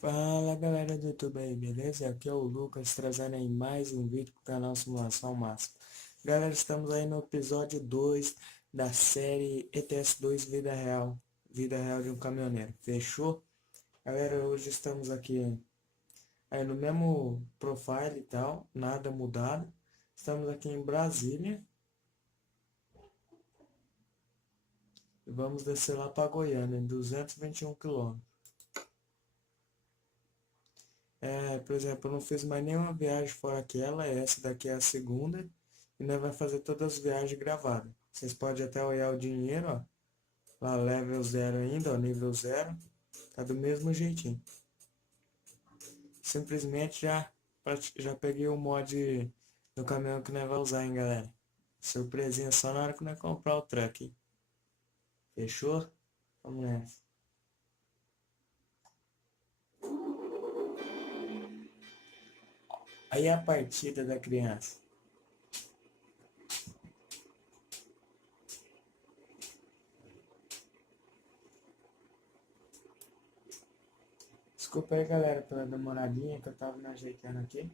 Fala galera do YouTube aí, beleza? Aqui é o Lucas trazendo aí mais um vídeo pro canal Simulação Máxima. Galera, estamos aí no episódio 2 da série ETS2 Vida Real de um Caminhoneiro. Fechou? Galera, hoje estamos aqui aí no mesmo profile e tal, nada mudado. Estamos aqui em Brasília e vamos descer lá para Goiânia, em 221 km. Por exemplo, eu não fiz mais nenhuma viagem fora aquela, essa daqui é a segunda, e nós vai fazer todas as viagens gravadas. Vocês podem até olhar o dinheiro, ó, lá level 0 ainda, ó, nível 0, tá do mesmo jeitinho. Simplesmente já peguei o mod do caminhão que nós vai usar, hein, galera. Surpresinha só na hora que nós comprar o truck, hein? Fechou? Vamos nessa. Aí a partida da criança. Desculpa aí, galera, pela demoradinha que eu tava me ajeitando aqui.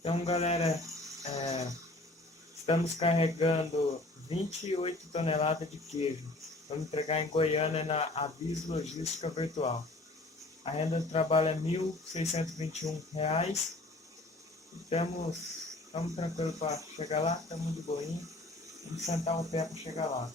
Então, galera, é, estamos carregando 28 toneladas de queijo. Vamos entregar em Goiânia na Avis Logística Virtual. A renda do trabalho é R$ 1.621. Estamos tranquilos para chegar lá, estamos de boinha. Vamos sentar o pé para chegar lá.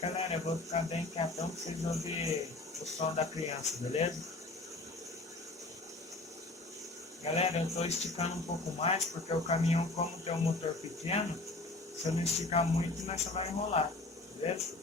Galera, eu vou ficar bem quietão para vocês ouvirem o som da criança, beleza? Galera, eu estou esticando um pouco mais porque o caminhão, como tem um motor pequeno, você não esticar muito, mas você vai enrolar, beleza?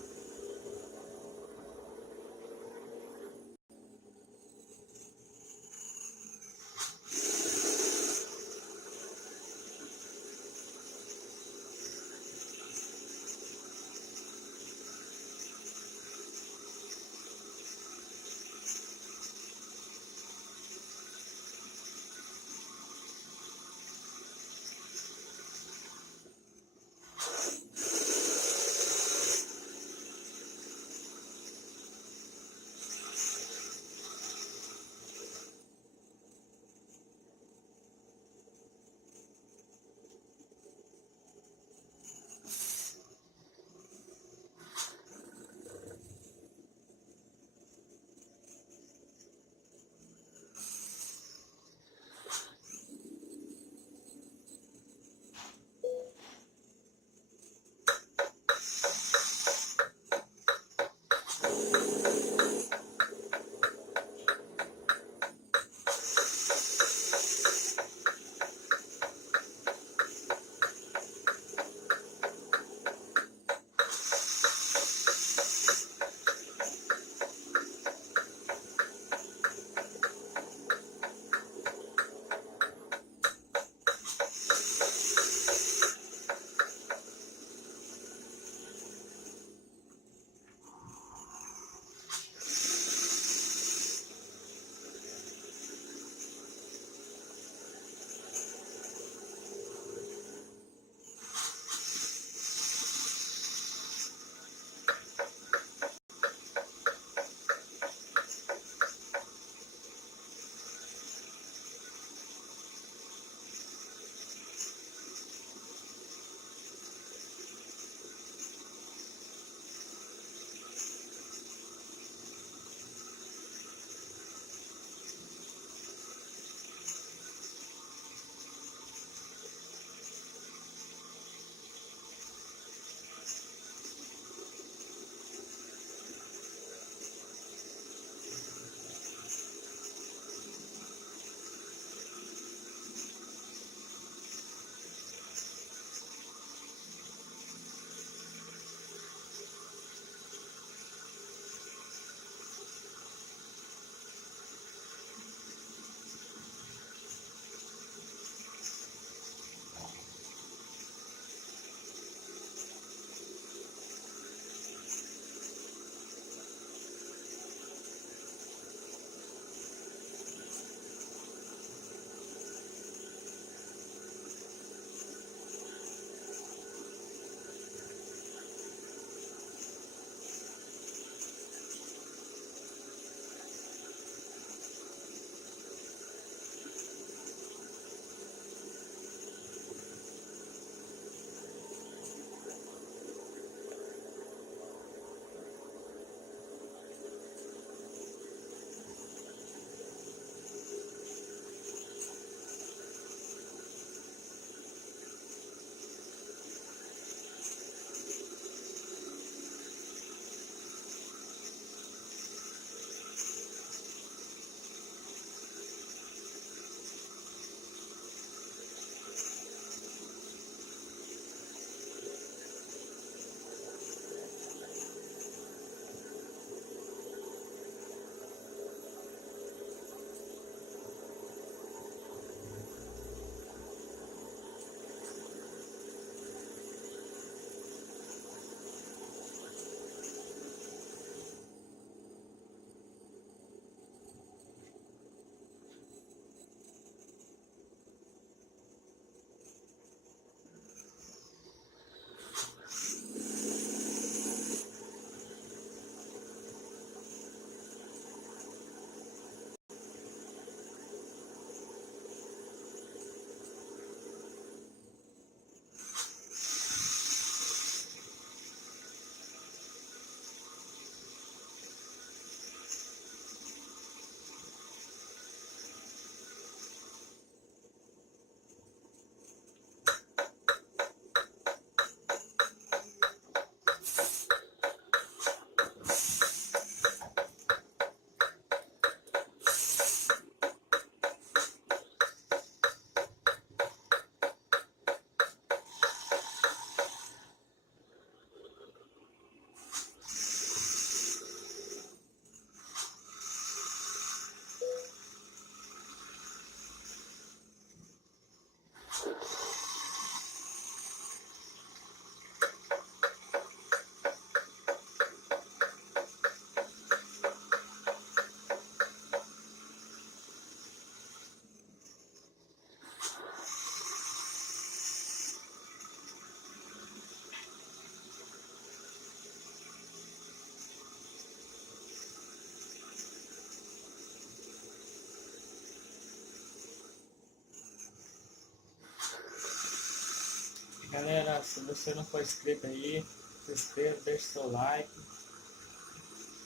Galera, se você não for inscrito aí, se inscreva, deixe seu like.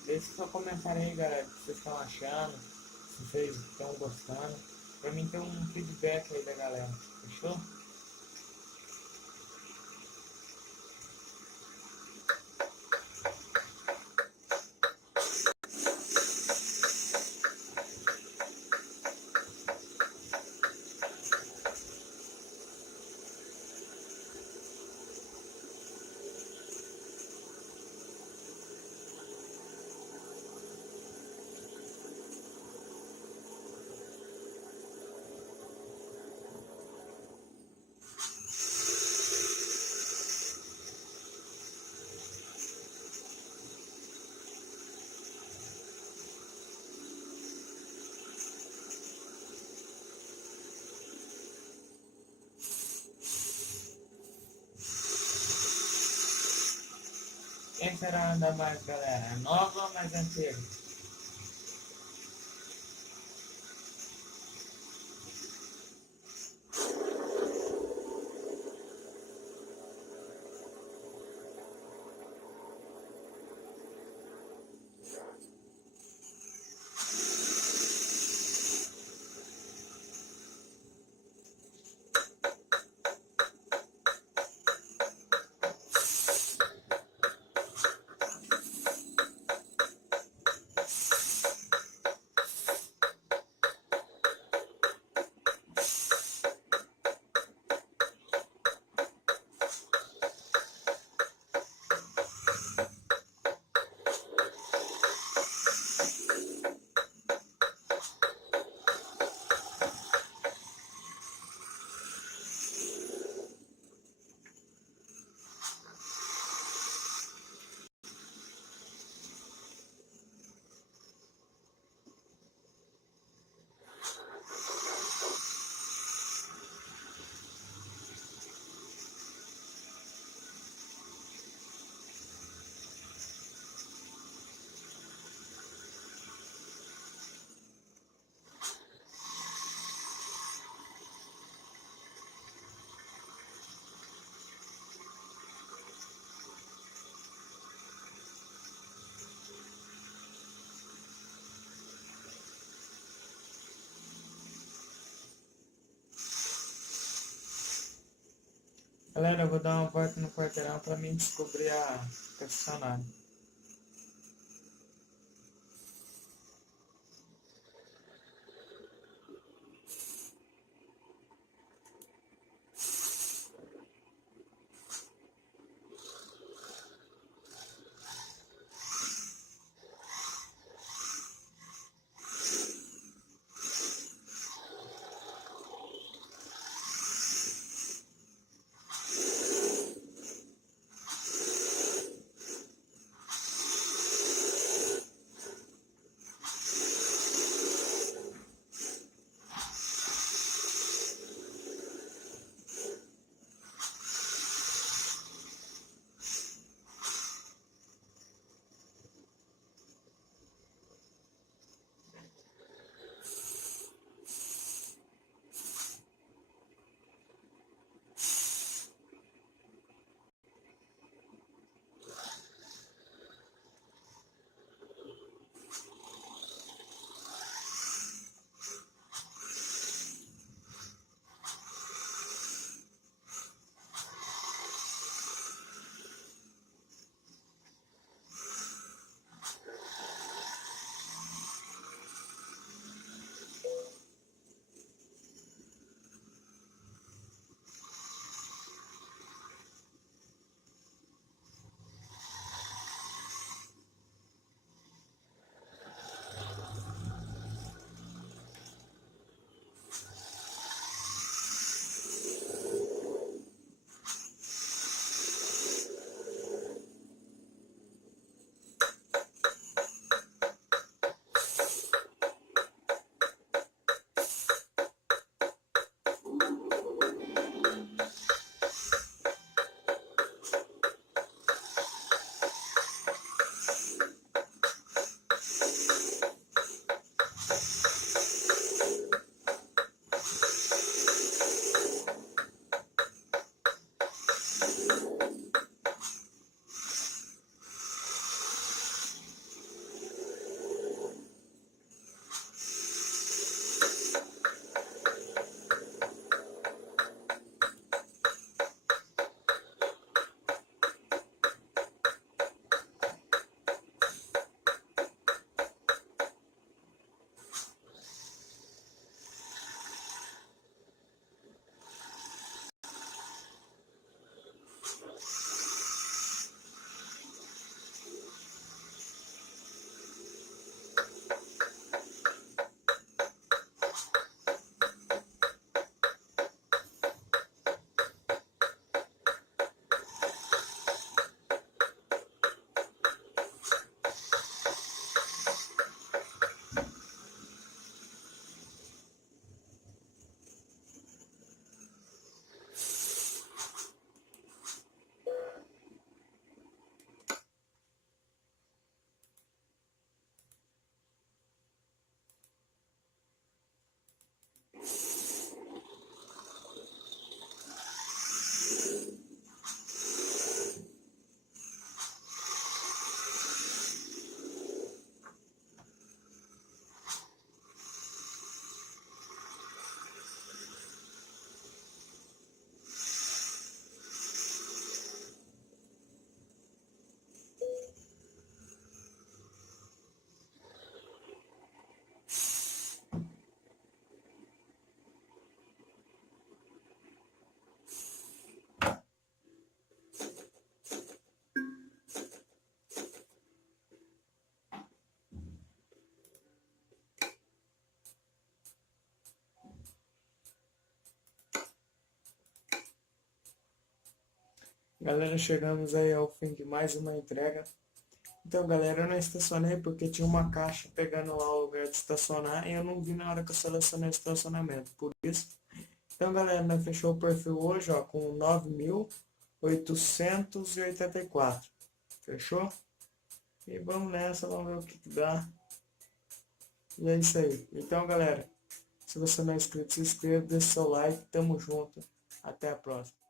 Deixe seu comentário aí, galera, o que vocês estão achando, se vocês estão gostando. Pra mim ter um feedback aí da galera, fechou? Quem será anda mais, galera? É nova ou mais antiga? Galera, eu vou dar uma volta no quarteirão pra mim descobrir a concessionária. Galera, chegamos aí ao fim de mais uma entrega. Então, galera, eu não estacionei porque tinha uma caixa pegando lá o lugar de estacionar e eu não vi na hora que eu selecionei o estacionamento. Por isso. Então, galera, nós fechou o perfil hoje, ó, com 9.884. Fechou? E vamos nessa, vamos ver o que dá. E é isso aí. Então, galera, se você não é inscrito, se inscreva, deixe seu like. Tamo junto. Até a próxima.